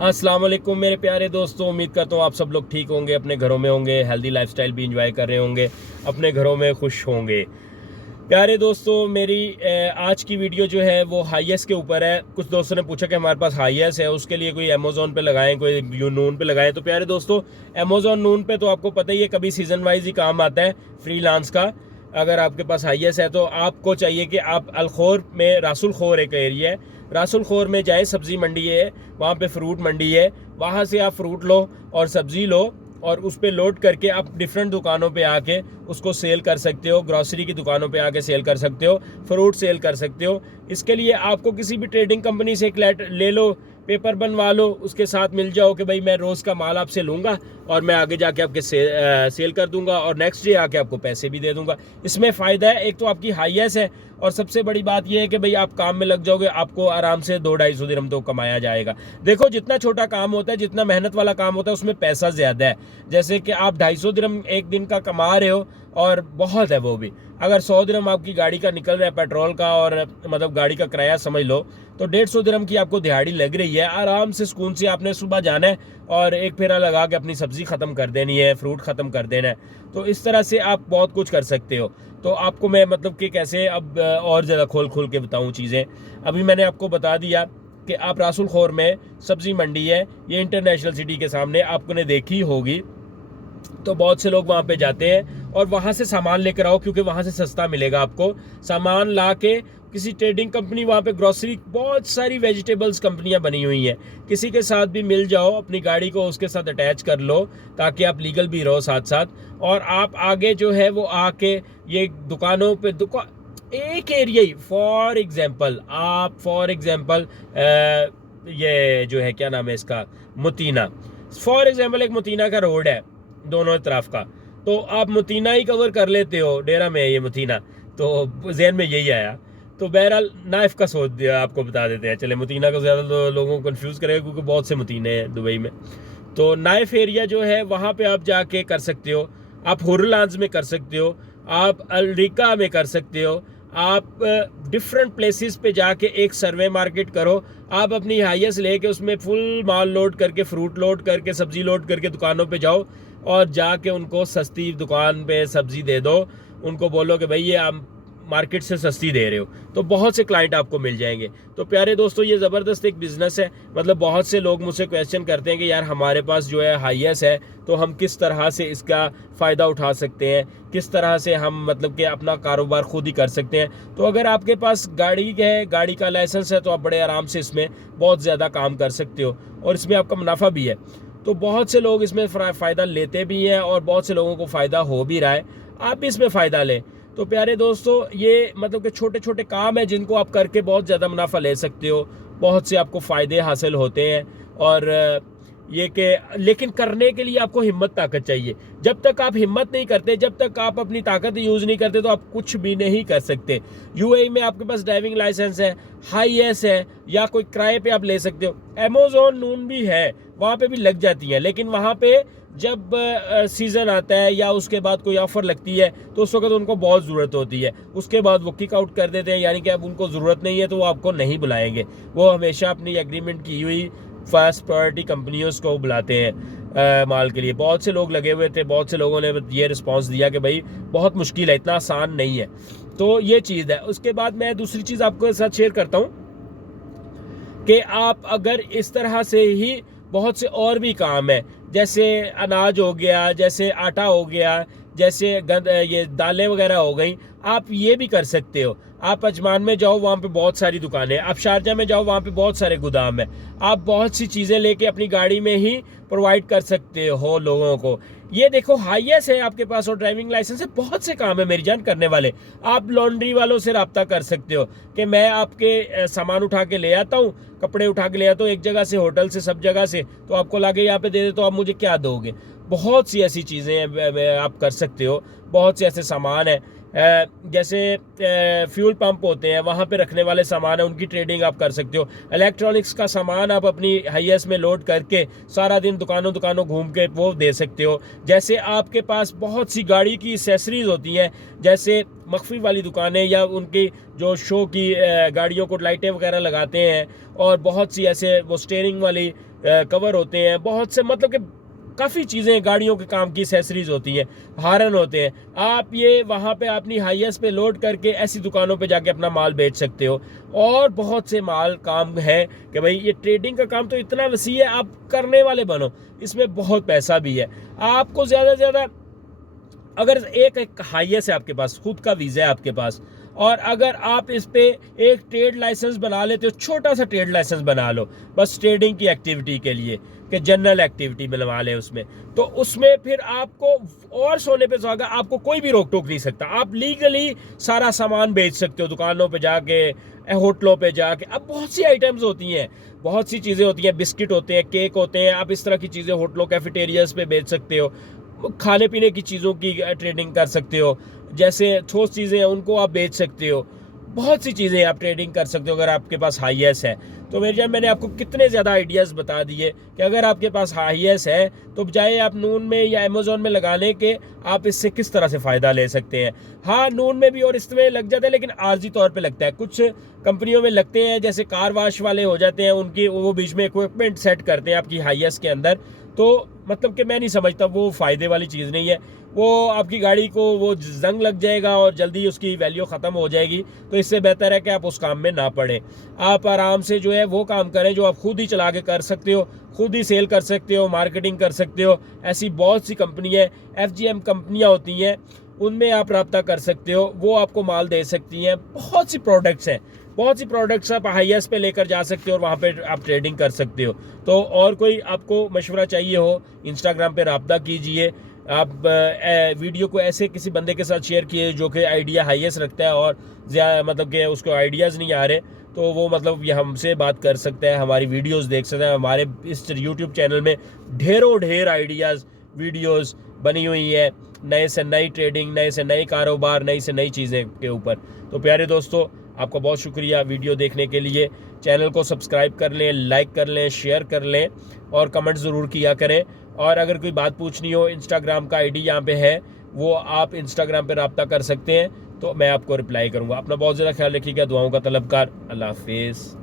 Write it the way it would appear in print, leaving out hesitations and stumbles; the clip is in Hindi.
अस्सलाम वालेकुम मेरे प्यारे दोस्तों, उम्मीद करता हूँ आप सब लोग ठीक होंगे, अपने घरों में होंगे, हेल्दी लाइफस्टाइल भी इंजॉय कर रहे होंगे, अपने घरों में खुश होंगे। प्यारे दोस्तों, मेरी आज की वीडियो जो है वो हाईएस के ऊपर है। कुछ दोस्तों ने पूछा कि हमारे पास हाईएस है, उसके लिए कोई अमेज़ॉन पे लगाएं, कोई नून पे लगाएं। तो प्यारे दोस्तों, अमेज़ॉन नून पे तो आपको पता ही है, कभी सीज़न वाइज ही काम आता है फ्रीलांस का। अगर आपके पास हाईएस है तो आपको चाहिए कि आप अलखोर में, रासुल खोर एक एरिया है, रासुल खोर में जाए, सब्ज़ी मंडी है, वहाँ पे फ्रूट मंडी है, वहाँ से आप फ्रूट लो और सब्ज़ी लो और उस पर लोड करके आप डिफरेंट दुकानों पे आके उसको सेल कर सकते हो। ग्रॉसरी की दुकानों पे आके सेल कर सकते हो, फ्रूट सेल कर सकते हो। इसके लिए आपको किसी भी ट्रेडिंग कंपनी से एक लेटर ले लो, पेपर बनवा लो, उसके साथ मिल जाओ कि भाई मैं रोज़ का माल आपसे लूँगा और मैं आगे जाके आपके सेल कर दूंगा और नेक्स्ट डे आके आपको पैसे भी दे दूंगा। इसमें फ़ायदा है, एक तो आपकी हाईएस है और सबसे बड़ी बात यह है कि भाई आप काम में लग जाओगे, आपको आराम से 200-250 दिरहम तो कमाया जाएगा। देखो, जितना छोटा काम होता है, जितना मेहनत वाला काम होता है, उसमें पैसा ज़्यादा है। जैसे कि आप 250 दिरहम एक दिन का कमा रहे हो और बहुत है वो भी। अगर 100 दिरहम आपकी गाड़ी का निकल रहा है पेट्रोल का, और मतलब गाड़ी का किराया समझ लो, तो 150 दिरहम की आपको दिहाड़ी लग रही है। आराम से सुकून से आपने सुबह जाना है और एक फेरा लगा के अपनी सब्जी ख़त्म कर देनी है, फ्रूट ख़त्म कर देना है। तो इस तरह से आप बहुत कुछ कर सकते हो। तो आपको मैं मतलब कि कैसे अब और ज़्यादा खोल के बताऊँ चीज़ें। अभी मैंने आपको बता दिया कि आप रासुल खोर में सब्ज़ी मंडी है, ये इंटरनेशनल सिटी के सामने, आपने देखी होगी। तो बहुत से लोग वहाँ पे जाते हैं और वहाँ से सामान लेकर आओ, क्योंकि वहाँ से सस्ता मिलेगा आपको। सामान ला के किसी ट्रेडिंग कंपनी, वहाँ पे ग्रोसरी, बहुत सारी वेजिटेबल्स कंपनियाँ बनी हुई हैं, किसी के साथ भी मिल जाओ, अपनी गाड़ी को उसके साथ अटैच कर लो ताकि आप लीगल भी रहो साथ साथ। और आप आगे जो है वो आके ये दुकानों पे एक एरिया ही, फॉर एग्जांपल ये जो है, क्या नाम है इसका, मुतीना। फॉर एग्जांपल एक मुतीना का रोड है दोनों तरफ का, तो आप मुतीना ही कवर कर लेते हो। डेरा में है ये मुतीना, तो जहन में यही आया। तो बहरहाल नाइफ का सोच दिया, आपको बता देते हैं। चले, मुतीना को ज़्यादा लोगों को कंफ्यूज करेगा क्योंकि बहुत से मुतीने हैं दुबई में। तो नाइफ एरिया जो है वहाँ पे आप जाके कर सकते हो, आप हुर्लांज में कर सकते हो, आप अलरिका में कर सकते हो, आप डिफरेंट प्लेसेस पे जाके एक सर्वे मार्केट करो। आप अपनी हाईएस लेके उसमें फुल माल लोड करके, फ्रूट लोड करके, सब्जी लोड करके दुकानों पे जाओ और जाके उनको सस्ती दुकान पे सब्जी दे दो। उनको बोलो कि भाई ये आप मार्केट से सस्ती दे रहे हो, तो बहुत से क्लाइंट आपको मिल जाएंगे। तो प्यारे दोस्तों, ये ज़बरदस्त एक बिज़नेस है। मतलब बहुत से लोग मुझसे क्वेश्चन करते हैं कि यार हमारे पास जो है हाईएस है, तो हम किस तरह से इसका फ़ायदा उठा सकते हैं, किस तरह से हम मतलब कि अपना कारोबार खुद ही कर सकते हैं। तो अगर आपके पास गाड़ी है, गाड़ी का लाइसेंस है, तो आप बड़े आराम से इसमें बहुत ज़्यादा काम कर सकते हो और इसमें आपका मुनाफा भी है। तो बहुत से लोग इसमें फ़ायदा लेते भी हैं और बहुत से लोगों को फ़ायदा हो भी रहा है। आप भी इसमें फ़ायदा लें। तो प्यारे दोस्तों, ये मतलब कि छोटे छोटे काम है जिनको आप करके बहुत ज़्यादा मुनाफा ले सकते हो, बहुत से आपको फ़ायदे हासिल होते हैं। और ये कि लेकिन करने के लिए आपको हिम्मत ताकत चाहिए। जब तक आप हिम्मत नहीं करते, जब तक आप अपनी ताकत यूज़ नहीं करते, तो आप कुछ भी नहीं कर सकते। यूएई में आपके पास ड्राइविंग लाइसेंस है, हाईएस है, या कोई किराए पे आप ले सकते हो। अमेज़ॉन नून भी है, वहाँ पे भी लग जाती हैं, लेकिन वहाँ पे जब सीज़न आता है या उसके बाद कोई ऑफ़र लगती है तो उस वक्त उनको बहुत ज़रूरत होती है, उसके बाद वो किक आउट कर देते हैं, यानी कि अब उनको ज़रूरत नहीं है तो वो आपको नहीं बुलाएंगे। वो हमेशा अपनी एग्रीमेंट की हुई फर्स्ट प्रायोरिटी कंपनियों को बुलाते हैं माल के लिए। बहुत से लोग लगे हुए थे, बहुत से लोगों ने ये रिस्पांस दिया कि भाई बहुत मुश्किल है, इतना आसान नहीं है। तो ये चीज़ है। उसके बाद मैं दूसरी चीज़ आपको साथ शेयर करता हूँ कि आप अगर इस तरह से ही बहुत से और भी काम है, जैसे अनाज हो गया, जैसे आटा हो गया, जैसे ये दालें वगैरह हो गई, आप ये भी कर सकते हो। आप अजमान में जाओ, वहाँ पे बहुत सारी दुकानें, आप शारजा में जाओ, वहाँ पे बहुत सारे गोदाम है। आप बहुत सी चीज़ें लेके अपनी गाड़ी में ही प्रोवाइड कर सकते हो लोगों को। ये देखो, हाईएस है आपके पास और ड्राइविंग लाइसेंस है, बहुत से काम है मेरी जान करने वाले। आप लॉन्ड्री वालों से रब्ता कर सकते हो कि मैं आपके सामान उठा के ले आता हूँ, कपड़े उठा के ले आता हूँ एक जगह से, होटल से, सब जगह से, तो आपको लाके यहाँ पे दे दे, तो आप मुझे क्या दोगे। बहुत सी ऐसी चीज़ें हैं आप कर सकते हो, बहुत से ऐसे सामान हैं। जैसे फ्यूल पंप होते हैं, वहाँ पे रखने वाले सामान है, उनकी ट्रेडिंग आप कर सकते हो। इलेक्ट्रॉनिक्स का सामान आप अपनी हाईएस में लोड करके सारा दिन दुकानों दुकानों घूम के वो दे सकते हो। जैसे आपके पास बहुत सी गाड़ी की एक्सेसरीज होती हैं, जैसे मख्फी वाली दुकानें या उनकी जो शो की गाड़ियों को लाइटें वगैरह लगाते हैं, और बहुत सी ऐसे वो स्टीयरिंग वाली कवर होते हैं, बहुत से मतलब कि काफ़ी चीज़ें गाड़ियों के काम की एसेसरीज होती हैं, हारन होते हैं। आप ये वहाँ पे अपनी हाईएस पे लोड करके ऐसी दुकानों पे जाके अपना माल बेच सकते हो। और बहुत से माल काम है कि भाई ये ट्रेडिंग का काम तो इतना वसी है, आप करने वाले बनो, इसमें बहुत पैसा भी है। आपको ज़्यादा से ज़्यादा अगर एक हाईएस है आपके पास, खुद का वीज़ा है आपके पास, और अगर आप इस पे एक ट्रेड लाइसेंस बना लेते हो, छोटा सा ट्रेड लाइसेंस बना लो बस ट्रेडिंग की एक्टिविटी के लिए, कि जनरल एक्टिविटी बनवा लें उसमें, तो उसमें फिर आपको और सोने पे सुहागा, आपको कोई भी रोक टोक नहीं सकता। आप लीगली सारा सामान बेच सकते हो दुकानों पे जाके, होटलों पे जाके। अब बहुत सी आइटम्स होती हैं, बहुत सी चीज़ें होती हैं, बिस्किट होते हैं, केक होते हैं, आप इस तरह की चीज़ें होटलों कैफेटेरियाज पे बेच सकते हो। खाने पीने की चीज़ों की ट्रेडिंग कर सकते हो, जैसे ठोस चीज़ें हैं उनको आप बेच सकते हो। बहुत सी चीज़ें आप ट्रेडिंग कर सकते हो अगर आपके पास हाईएस है। तो मेरे जान मैंने आपको कितने ज़्यादा आइडियाज़ बता दिए कि अगर आपके पास हाईएस है तो बजाय आप नून में या अमेज़ॉन में लगाने के, आप इससे किस तरह से फ़ायदा ले सकते हैं। हाँ, नून में भी और इसमें लग जाता है, लेकिन आर्जी तौर पे लगता है। कुछ कंपनियों में लगते हैं, जैसे कार वाश वाले हो जाते हैं, उनकी वो बीच में इक्विपमेंट सेट करते हैं आपकी हाईएस के अंदर। तो मतलब कि मैं नहीं समझता वो फ़ायदे वाली चीज़ नहीं है। वो आपकी गाड़ी को वो जंग लग जाएगा और जल्दी उसकी वैल्यू ख़त्म हो जाएगी। तो इससे बेहतर है कि आप उस काम में ना पड़ें, आप आराम से जो है वो काम करें जो आप खुद ही चला के कर सकते हो, खुद ही सेल कर सकते हो, मार्केटिंग कर सकते हो। ऐसी बहुत सी कंपनियाँ, FGM कंपनियाँ होती हैं, उनमें आप रब्ता कर सकते हो, वो आपको माल दे सकती हैं। बहुत सी प्रोडक्ट्स हैं, बहुत सी प्रोडक्ट्स आप हाईएस पे लेकर जा सकते हो और वहाँ पे आप ट्रेडिंग कर सकते हो। तो और कोई आपको मशवरा चाहिए हो, इंस्टाग्राम पे रब्ता कीजिए। आप वीडियो को ऐसे किसी बंदे के साथ शेयर किए जो कि आइडिया हाईएस रखता है और मतलब कि उसको आइडियाज़ नहीं आ रहे, तो वो मतलब ये हमसे बात कर सकता है, हमारी वीडियोस देख सकता है। हमारे इस यूट्यूब चैनल में ढेर आइडियाज़ वीडियोस बनी हुई है, नए से नई ट्रेडिंग, नए से नए कारोबार, नई से नई चीज़ें के ऊपर। तो प्यारे दोस्तों, आपका बहुत शुक्रिया वीडियो देखने के लिए। चैनल को सब्सक्राइब कर लें, लाइक कर लें, शेयर कर लें और कमेंट ज़रूर किया करें। और अगर कोई बात पूछनी हो, इंस्टाग्राम का आईडी यहाँ पे है, वो आप इंस्टाग्राम पे रब्ता कर सकते हैं, तो मैं आपको रिप्लाई करूँगा। अपना बहुत ज़्यादा ख्याल रखिएगा। दुआओं का तलबकार। अल्लाह हाफिज़।